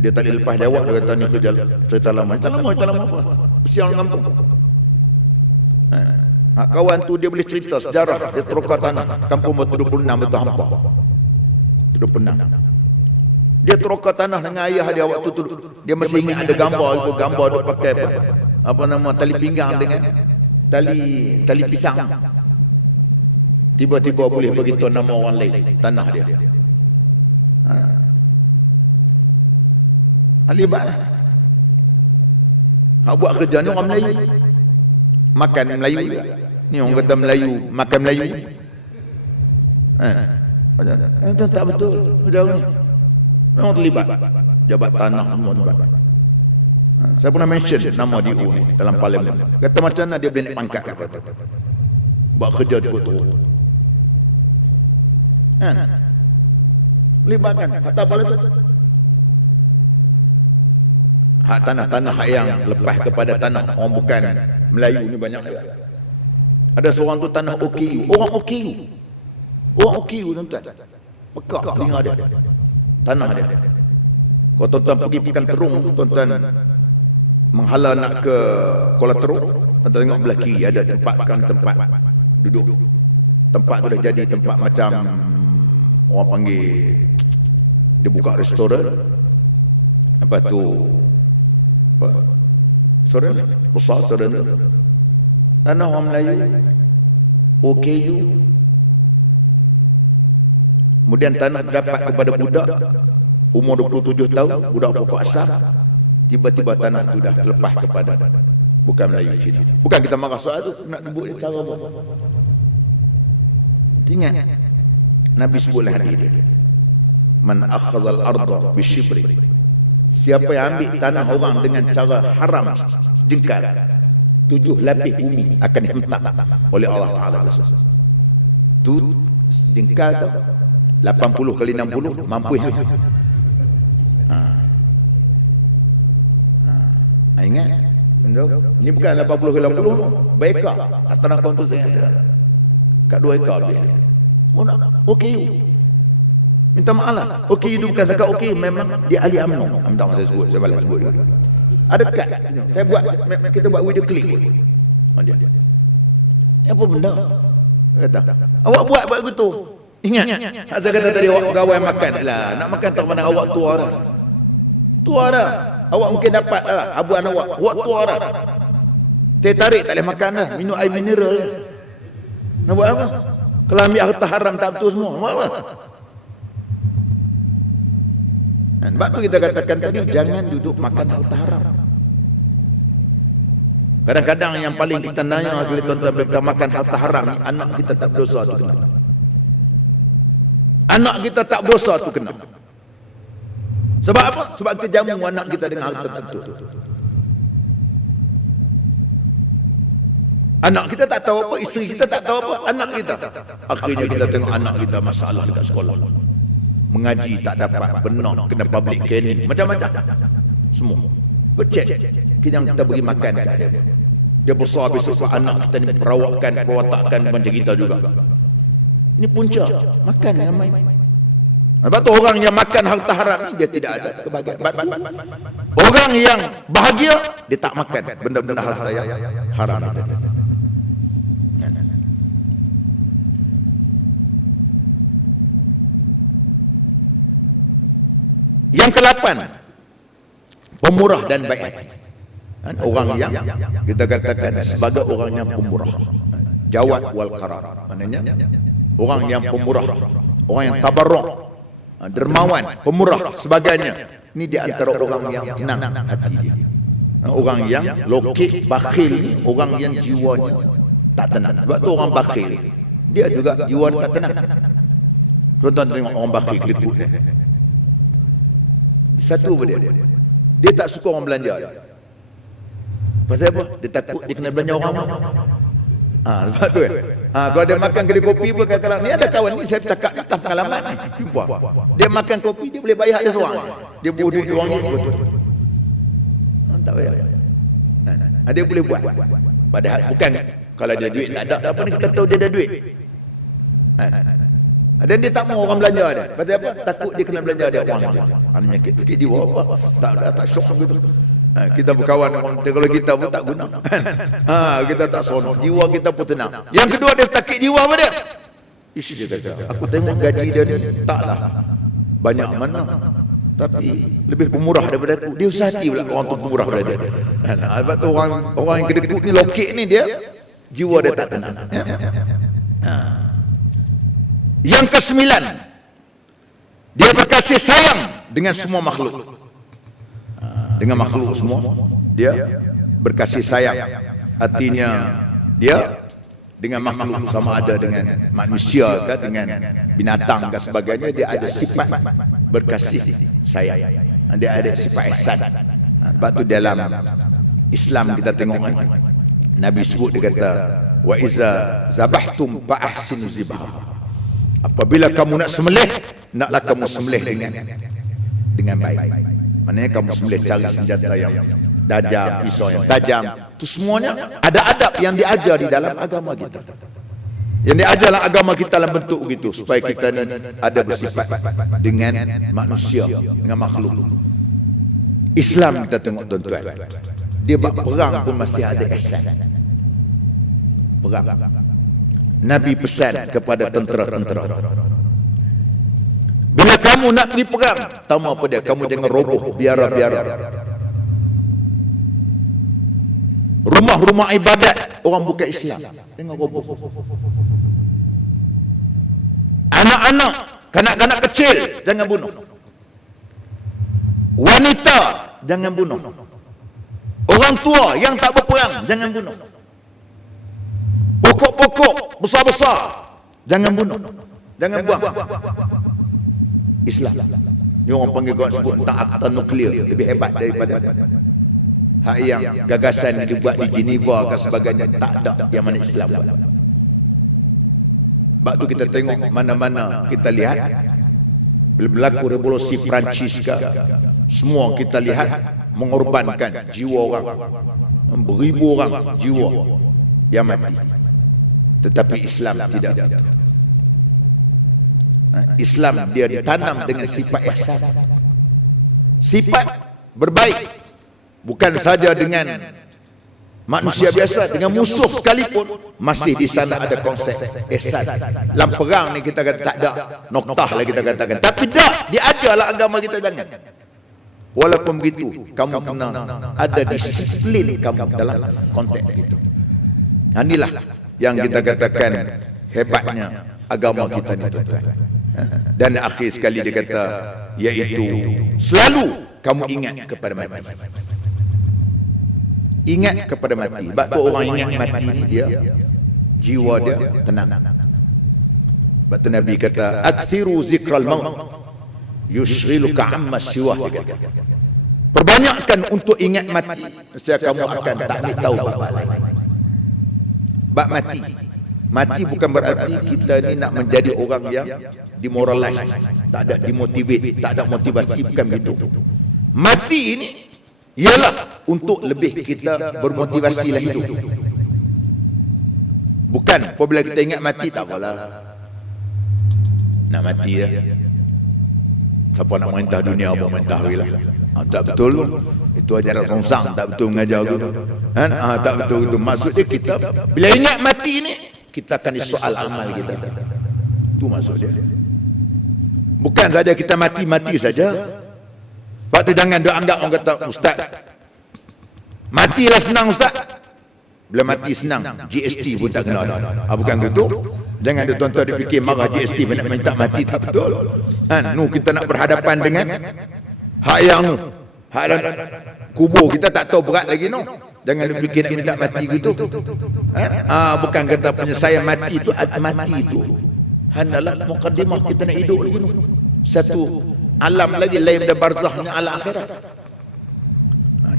Dia tak boleh lepas jawab, dia kata ni kerja cerita lama. Cerita lama apa? Usia orang kampung. Hak kawan tu dia boleh cerita sejarah, dia troka tanah kampung Batu 26 betul hampa. 26. Dia troka tanah dengan ayah dia waktu tu, dia masih ingat ada gambar itu, gambar dia pakai apa nama, tali pinggang dengan tali pisang. Tiba-tiba boleh beritahu nama orang lain, tanah dia. Alibat. Hak buat kerja ni orang Melayu, makan Melayu. Ni orang kata Melayu makan Melayu. Tak betul kerja ni. Memang terlibat. Jabat tanah semua terlibat. Saya pernah mention nama DO ni dalam parlimen. Kata macam mana dia boleh naik pangkat kata. Buat kerja cukup teruk. Kan? Libatkan. Hak tak boleh tu. Hak tanah-tanah yang lepas kepada tanah orang bukan Melayu ni banyak. Ada seorang tu tanah OKU. Orang OKU tuan-tuan. Pekak telinga dia. Tanah dia. Kalau tuan-tuan pergi Pekan Terung, tuan-tuan menghala nak ke Kuala Teruk, tuan-tuan tengok belah kiri ada tempat, sekarang tempat duduk. Tempat tu dah jadi tempat macam orang panggil, dia buka restoran. Lepas tu apa? Restoran besar, restoran tu tanah orang Melayu, OKU. Kemudian tanah dapat kepada budak umur 27 tahun, budak pokok asam. Tiba-tiba tanah tu dah terlepas kepada bukan Melayu Cina. Bukan kita marah soal tu, nak sebut dia cara apa. Ingat Nabi sebutlah hadis dia, man akhadhal arda bisyibri, siapa yang ambil tanah orang dengan cara haram jengkal, 7 lapis bumi akan dihentak oleh Allah Ta'ala. Tu jengkal tu 80 kali 60 mampu ya. Ingat? Ini bukan 80 kali 80, bereka. Tanah kau tu saya ada. Kat 2 ekar dia. Oh, OKU. Minta maaf lah. OKU itu bukan zakat OKU, memang dia ahli UMNO. Minta maaf saya sebut, saya balas sebut juga. Ada kad. Saya buat, kita buat video klip pun. Dia. Apa benda? Kata, awak buat begitu. Ingat, saya kata tadi awak pegawai makan lah. Nak makan tak pandang awak tua dah. Tua dah. Awak mungkin dapat lah abuan awak tua dah. Teh tarik tak boleh makan dah, minum air mineral. Nak buat apa? Kalau ambil harta haram tak betul semua, buat apa? Sebab tu kita katakan tadi, jangan duduk makan harta haram. Kadang-kadang yang paling kita nanya kalau tuan-tuan kita makan harta haram ni, anak kita tak berdosa tu kena. Anak kita tak berdosa tu kena. Sebab apa? Sebab kita jamu anak kita dengan hal tertentu. Anak kita tak tahu apa, isteri kita tak tahu apa, anak kita. Akhirnya kita tengok anak kita masalah dekat sekolah. Mengaji tak dapat, benar, kena public caning, macam-macam. Semua. Becek. Kita beri makan dekat dia. Dia besar besok anak kita ni perawatakan macam kita juga. Ini punca. Makan dengan main. Sebab tu orang yang makan harta haram ni dia tidak ada kebahagiaan. Sebab tu orang yang bahagia dia tak makan benda-benda harta yang haram itu. Yang ke-8, pemurah dan baik hati. Orang yang kita katakan sebagai orang yang pemurah, jawad wal karar, maknanya orang yang pemurah, orang yang tabarruk, dermawan, pemurah sebagainya. Ini di antara orang yang tenang hati dia. Orang yang lokek, bakhil ni orang yang jiwanya tak tenang. Sebab tu orang bakhil dia juga jiwa dia tak tenang. Tuan-tuan tengok orang bakhil kelekut dia. Satu apa dia? Dia tak suka orang belanja. Pasal apa? Dia takut dia kena belanja orang. Sebab tu kalau dia makan kedai kopi pun kadang-kadang ni ada kawan ni saya cakap ni atas pengalaman ni. Jumpa. Dia makan kopi dia boleh bayar dia seorang. Dia buat duit orang ni betul. Tak bayar. Dia boleh buat. Padahal bukan kalau dia duit tak ada apa ni kita tahu dia ada duit. Dan dia tak mau orang belanja dia. Pasal apa? Takut dia kena belanja dia orang lain. Menyakit jiwa apa? Tak syok gitu. Kita berkawan orang kalau kita pun tak guna. Kita tak sono. Jiwa kita pun tenang. Yang kedua dia sakit jiwa apa dia? Dia kata, aku tengok gaji dia ni taklah banyak mana. Tapi lebih pemurah daripada aku. Dia usah hati pula orang tu pemurah daripada dia. Sebab tu orang yang kedekut ni lokek ni dia jiwa dia tak tenang. Yang ke-9, dia berkasih sayang dengan semua makhluk. Dengan makhluk semua dia berkasih sayang. Artinya dia dengan makhluk sama ada dengan manusia ke dengan binatang ke sebagainya, dia ada sifat berkasih sayang. Dia ada sifat ihsan. Sebab tu dalam Islam kita tengok Nabi sebut, dia kata wa iza zabahtum fa ahsinu zibah. Apabila kamu nak sembelih, naklah kamu sembelih dengan baik. Maknanya kamu sembelih cari senjata yang tajam, pisau yang tajam. Itu semuanya ada adab yang diajar di dalam agama kita. Yang diajar dalam agama kita dalam bentuk begitu supaya kita ni ada bersifat dengan manusia, dengan makhluk. Islam kita tengok tuan-tuan, dia buat perang pun masih ada ihsan. Perang. Nabi pesan kepada tentera-tentera, bila kamu nak pergi perang, tahu apa dia? Kamu jangan roboh biara-biara. Rumah-rumah ibadat orang bukan Islam, jangan roboh. Anak-anak, kanak-kanak kecil jangan bunuh. Wanita jangan bunuh. Orang tua yang tak berperang jangan bunuh. Pokok-pokok besar-besar jangan bunuh, jangan buang. Islam ni orang panggil kawan sebut tentang akta nuklear, lebih hebat daripada hak yang gagasan dibuat di Geneva dan sebagainya. Tak ada yang mana Islam buat. Sebab tu kita tengok mana-mana kita lihat bila berlaku revolusi Perancis ke, semua kita lihat mengorbankan jiwa orang, beribu orang jiwa yang mati. Tetapi Islam tidak begitu. Islam dia ditanam dengan sifat ihsan, sifat berbaik, bukan saja dengan manusia biasa, dengan musuh sekalipun masih di sana ada konsep ihsan. Dalam perang ni kita kata tak ada noktah lah kita katakan, tapi dah diajarlah agama kita jangan. Walaupun begitu, kamu kena ada disiplin kamu dalam konteks itu. Inilah yang kita katakan hebatnya agama kita ni, tuan-tuan. Dan akhir sekali dia kata, iaitu selalu kamu ingat kepada mati. Ingat kepada mati. Sebab tu orang ingat mati ni dia, jiwa dia tenang. Sebab tu Nabi kata, aksiru zikral maut yushghiluka amma siwah. Perbanyakkan untuk ingat mati, nescaya kamu akan tak boleh tahu bab lain. Bab mati. Mati bukan berarti kita ni nak menjadi orang yang demoralize, tak ada dimotivate, tak ada motivasi, bukan begitu. Mati ini ialah untuk lebih kita bermotivasi lah hidup. Bukan apabila kita ingat mati, tak apalah, nak mati lah, siapa nak merintah dunia, mau merintah lah. Tak betul tu. Itu ajaran songsang, tak betul mengajar gitu. Kan? Tak betul itu. Maksudnya kita bila ingat mati ni, kita akan disoal amal kita. Itu maksudnya. Bukan saja kita mati-mati saja. Sebab tu jangan dia anggap orang kata, ustaz, matilah senang ustaz. Bila mati senang, GST pun tak kena ada. Bukan gitu. Jangan dia tuan-tuan dia fikir marah GST nak minta mati, tak betul. Kan? Kita nak berhadapan dengan hak yang hak kubur kita tak tahu berat lagi Jangan dia fikir nak minta mati gitu. Bukan kata penyelesaian mati itu, mati itu hanyalah mukaddimah kita nak hidup lagi satu alam lagi lain daripada barzahnya ala akhirat.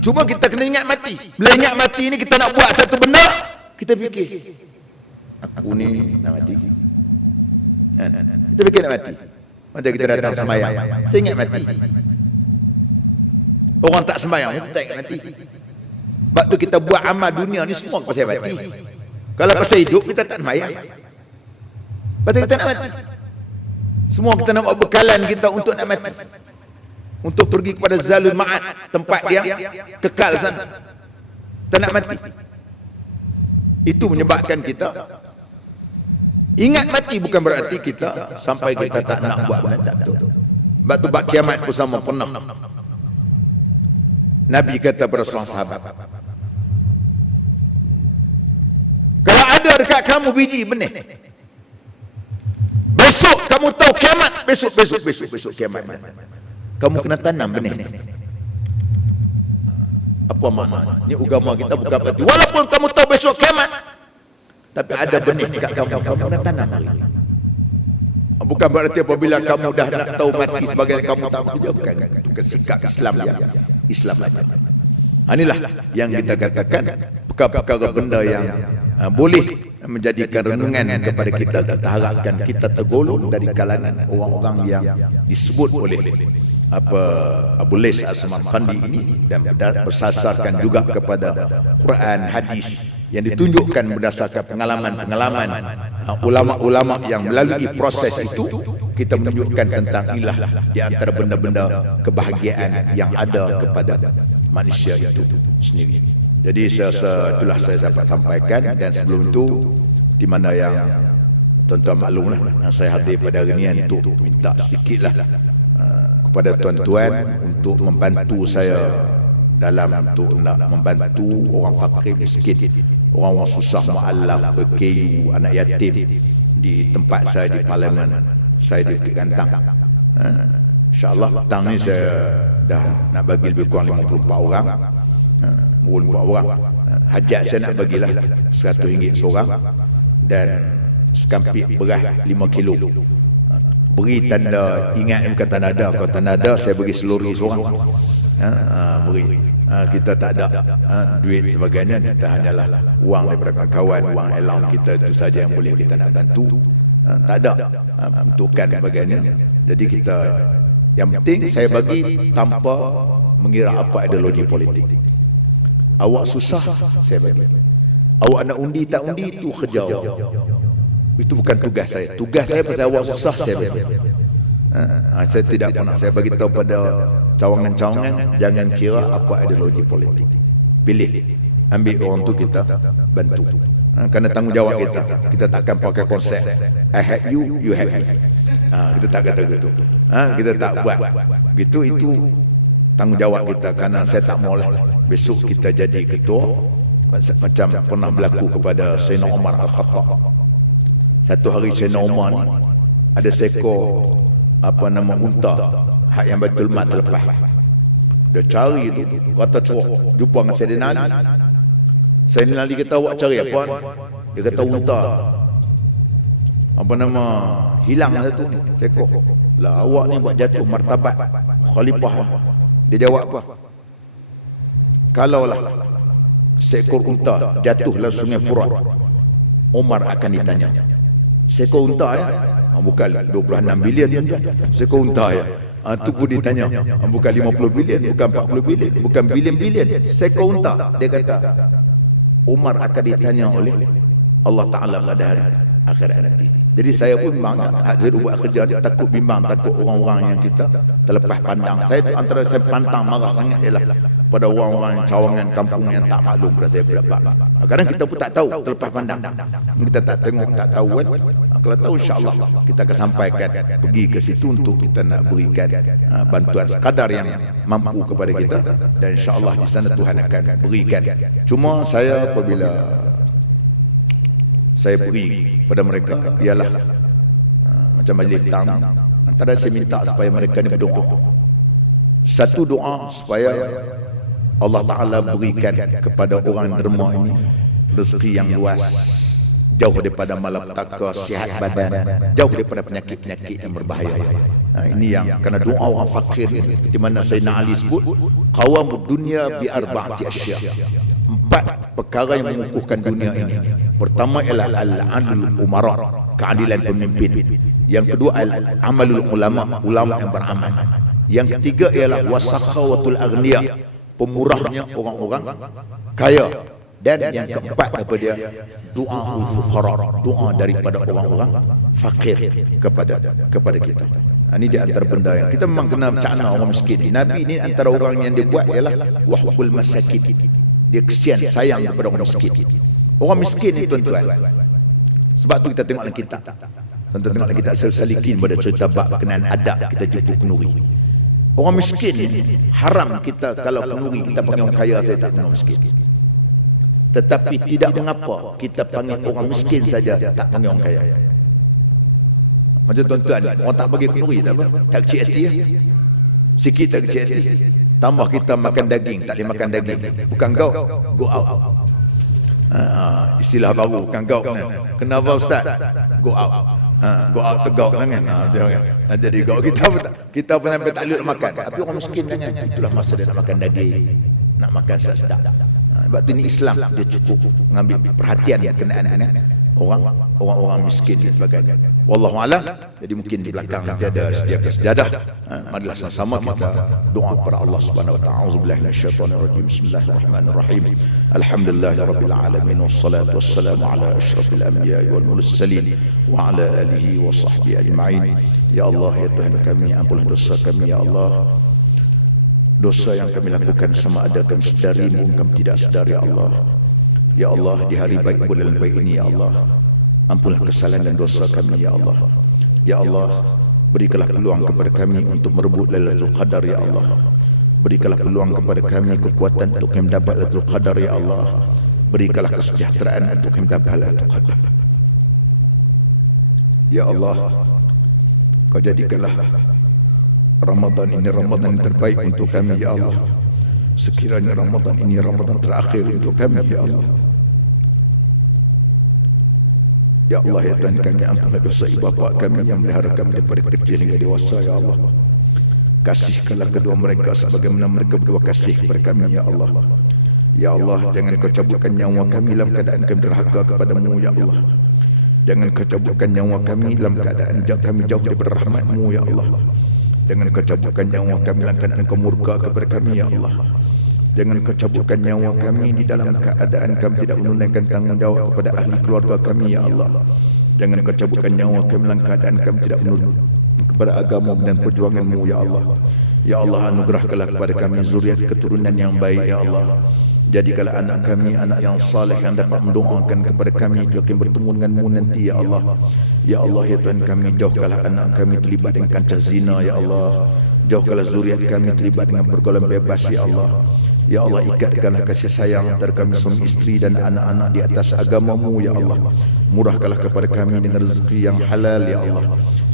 Cuma kita kena ingat mati. Bila ingat mati ni kita nak buat satu benda, kita fikir aku ni nak mati. Kita fikir nak mati. Macam kita datang sembahyang, saya ingat mati. Orang tak sembahyang, kita tak ingat mati. Sebab tu kita buat amal dunia ni semua pasal mati. Kalau pasal hidup, kita tak sembahyang. Pasal kita nak mati. Semua kita nak buat bekalan kita untuk nak mati, untuk pergi kepada Zalul Ma'ad, tempat yang kekal sana. Kita nak mati. Itu menyebabkan kita ingat mati. Bukan berarti kita sampai kita tak nak buat benda, tak betul. Sebab tu bab kiamat pun sama pernah Nabi kata pada seorang sahabat, kalau ada dekat kamu biji benih, besok kamu tahu kiamat, besok kiamat, kamu kena tanam benih ni. Apa makna? Ni agama kita bukan berarti walaupun kamu tahu besok kiamat, tapi ada benih dekat kamu kena tanam hari. Bukan berarti apabila kamu dah nak tahu mati sebagai kamu tak bekerja, bukan. Itu sikap Islam yang Islam aja. Inilah yang kita katakan perkara-perkara benda yang boleh menjadikan renungan kepada kita. Kita harapkan kita tergolong dari kalangan orang-orang yang disebut oleh Abu Lais As-Samarqandi ini, dan bersasarkan juga kepada Quran, hadis yang ditunjukkan berdasarkan pengalaman-pengalaman ulama-ulama yang melalui proses itu kita menunjukkan tentang ilah di antara benda-benda kebahagiaan yang ada kepada manusia itu sendiri. Jadi itulah saya dapat sampaikan. Dan sebelum itu, di mana yang tuan-tuan maklumlah, saya hadir pada hari ini untuk minta sedikitlah kepada tuan-tuan untuk membantu saya dalam untuk nak membantu orang fakir miskin, orang-orang susah, mu'allaf, PKU, anak yatim di tempat saya di Parlimen saya di Bukit Gantang. InsyaAllah petang ni saya dah nak bagi lebih kurang 54 orang. 54 orang. Hajat saya nak bagilah RM100 seorang dan sekampik beras 5 kilo. Beri tanda, ingat bukan tanda ada. Kalau tanda ada, saya beri seluruh seorang. Beri. Kita tak ada duit sebagainya, kita hanyalah wang daripada kawan, wang elang kita itu saja yang boleh kita nak bantu. Tak ada bentukan sebagainya. Jadi kita, yang penting saya bagi tanpa mengira apa ideologi politik. Awak susah, saya bagi. Awak nak undi tak undi, itu kerja awak. Itu bukan tugas saya. Tugas saya pasal awak susah, saya bagi. Saya tidak pernah, saya bagi tahu pada cawangan-cawangan, jangan kira apa ideologi politik. Pilih, ambil orang tu kita bantu. Kerana tanggungjawab kita. Kita takkan pakai konsep I have you, you have me. Kita tak kata gitu. Kita tak buat gitu. Itu tanggungjawab kita, kerana saya tak maulah besok kita jadi ketua macam pernah berlaku kepada Sayyidina Umar Al-Khattab. Satu hari Sayyidina Umar ni ada seekor unta hak yang Baitul Mal terlepas. Dia cari tu, kata cuak jumpa dengan Sayyidina Ali. Sayyidina Ali kata, awak cari apa? Dia kata unta hilang satu ni seekor. Lah awak ni buat jatuh martabat khalifah. Dia jawab apa? Kalaulah seekor unta jatuh dalam sungai Furat, Umar akan ditanya. Seekor unta ya? Bukan 26 bilion tuan. Seekor unta ya? Itu pun ditanya. Bukan 50 bilion, bukan 40 bilion, bukan bilion-bilion. Seekor unta. Dia kata Umar akan ditanya oleh Allah Ta'ala pada hari akhirat nanti. Jadi saya pun memang hak Zaid buat kerja ni takut bimbang, takut orang-orang yang kita terlepas pandang. Saya tu antara saya pantang marah sangat ialah pada orang-orang cawangan kampung yang tak maklum pada saya berapa. Kadang kita pun tak tahu, terlepas pandang. Kita tak tengok, tak tahu kan. Kalau tahu insya-Allah kita akan sampaikan pergi ke situ untuk kita nak berikan bantuan sekadar yang mampu kepada kita, dan insya-Allah di sana Tuhan akan berikan. Cuma saya apabila saya beri pada mereka ialah macam majlis tang, antara saya minta supaya mereka ni berdoa. Satu doa supaya Allah Ta'ala berikan kepada orang derma ini rezeki yang luas, jauh daripada malapetaka, sihat badan, jauh daripada penyakit-penyakit yang berbahaya. Ini yang kerana doa orang fakir ni, seperti mana Sayyidina Ali sebut, qawamud dunya bi arba'ati asya. 4 perkara yang mengukuhkan dunia ini. Pertama ialah al-adlul umara, keadilan pemimpin. Yang kedua al-amalul ulama, ulama yang beramal. Yang ketiga ialah wasakhawatul aghniya, pemurahnya orang-orang kaya. Dan yang keempat apa dia? Doa fuqara, doa daripada orang-orang fakir kepada kita. Ini di antara benda yang kita memang kena cakna orang miskin. Nabi ni antara orang yang dia buat ialah wahbul masakin. Dia kesian, sayang kepada orang miskin. Orang miskin ni tuan-tuan, sebab tu kita tengok dalam kitab. Tuan-tuan tengok dalam kitab Salikin pada cerita bab berkenaan adab kita jumpa kenuri. Orang miskin ni haram kita kalau kenuri kita panggil orang kaya, saya tak kenal miskin. Tetapi tidak mengapa kita panggil orang miskin saja, tak panggil orang kaya. Macam tuan-tuan ni, orang tak bagi kenuri tak apa, tak kecil hati ya. Sikit tak kecil hati. Tambah kita makan daging, tak boleh makan daging. Bukan go out. Istilah baru, bukan go. Kenapa Ustaz? Go out. Go out tegak kan. Jadi go kita pun sampai tak boleh makan. Tapi orang miskin jangan. Itulah masa dia nak makan daging, nak makan sedap. Sebab tu ni Islam dia cukup mengambil perhatian berkenaan dengan orang-orang miskin dan sebagainya. Wallahu a'lam. Jadi mungkin di belakang nanti ada sediakan sejadah. Marilah sama-sama kita doa kepada Allah Subhanahu wa taala. Auzubillahi minasyaitonir rajim. Bismillahirrahmanirrahim. Alhamdulillahirabbil alamin wassalatu wassalamu ala asyrafil anbiya'i wal mursalin wa ala alihi wa sahbihi ajma'in. Ya Allah, ya Tuhan kami, ampunlah dosa kami ya Allah. Dosa yang kami lakukan sama ada kami sedari maupun kami tidak sedari ya Allah. Ya Allah, di hari baik bulan baik ini ya Allah, ampunlah kesalahan dan dosa kami ya Allah. Ya Allah, berikanlah peluang kepada kami untuk merebut Lailatul Qadar ya Allah. Berikanlah peluang kepada kami kekuatan untuk kami dapat Lailatul Qadar ya Allah. Berikanlah kesejahteraan untuk kami dapat Lailatul Qadar. Ya Allah, Kau jadikanlah Ramadan ini Ramadan yang terbaik untuk kami ya Allah. Sekiranya Ramadan ini Ramadan terakhir untuk kami ya Allah. Ya Allah, ya Tuhan kami, ampunlah dosa ibu bapa kami yang melihara kami daripada kecil hingga dewasa ya Allah. Kasihkanlah kedua mereka sebagaimana mereka berdua kasih kepada kami ya Allah. Ya Allah, jangan Kau cabutkan nyawa kami dalam keadaan kami derhaka kepadamu ya Allah. Jangan Kau cabutkan nyawa kami dalam keadaan kami jauh daripada rahmat-Mu ya Allah. Jangan Kau cabutkan nyawa kami dalam keadaan Kau murka kepada kami ya Allah. Jangan Kau cabutkan nyawa kami di dalam keadaan kami tidak menunaikan tanggungjawab kepada ahli keluarga kami ya Allah. Jangan Kau cabutkan nyawa kami dalam keadaan kami tidak menunaikan kepada agama dan perjuangan-Mu ya Allah. Ya Allah, anugerahkanlah kepada kami zuriat keturunan yang baik ya Allah. Jadikanlah anak kami anak yang saleh yang dapat mendoakan kepada kami ketika bertemu dengan-Mu nanti ya Allah. Ya Allah, ya Tuhan kami, jauhkanlah anak kami terlibat dengan kancah zina ya Allah. Jauhkanlah zuriat kami terlibat dengan pergaulan bebas, ya Allah. Ya Allah, ikatkanlah kasih sayang antara kami suami isteri dan anak-anak di atas agamamu, ya Allah. Murahkanlah kepada kami dengan rezeki yang halal, ya Allah.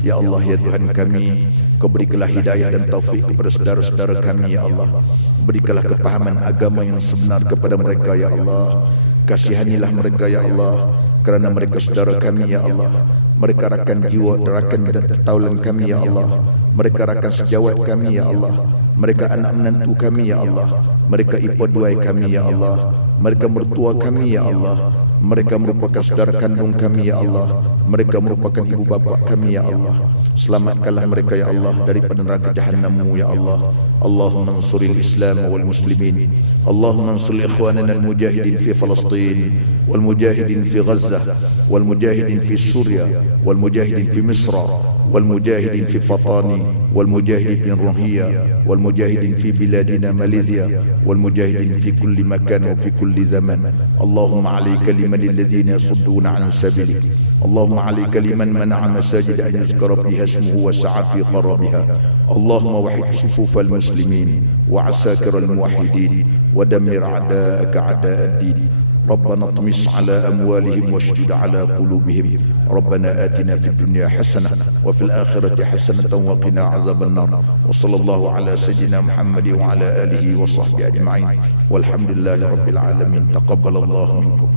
Ya Allah, ya Tuhan kami, Kau berikanlah hidayah dan taufik kepada saudara-saudara kami, ya Allah. Berikanlah kepahaman agama yang sebenar kepada mereka, ya Allah. Kasihanilah mereka, ya Allah, kerana mereka saudara kami, ya Allah. Mereka rakan jiwa, rakan dan taulan kami, ya Allah. Mereka rakan sejawat kami, ya Allah. Mereka anak menantu kami, ya Allah. Mereka ipoduai kami, ya Allah. Mereka mertua kami, ya Allah. Mereka merupakan saudara kandung kami, ya Allah. Mereka merupakan ibu bapa kami, ya Allah. Selamatkanlah mereka, ya Allah, daripada neraka Jahannam-Mu, ya Allah. Allahumma ansuril Islam wal muslimin. Allahumma ansur ikhwanana al-mujahidin fi Palestin, wal mujahidin fi Gaza, wal mujahidin fi Syria, wal mujahidin fi Misr, wal mujahidin fi Fatani, wal mujahidin fi Rohingya, wal mujahidin fi biladina Malaysia, wal mujahidin fi kulli makan wa fi kulli zaman. Allahumma alayka liman alladhina yasudduna an sabilik. Allahumma alayka liman mana'a masajid an yuzkara fiha ismuhu wa sa'a fi kharabiha. Allahumma wahid sufufal muslimin wa asakir al-muwahhidin wa dammir a'da'aka a'da' ad-din. ربنا اطمس على أموالهم واشدد على قلوبهم. ربنا آتنا في الدنيا حسنة وفي الآخرة حسنة وقنا عذاب النار. وصلى الله على سيدنا محمد وعلى آله وصحبه أجمعين والحمد لله رب العالمين. تقبل الله منكم.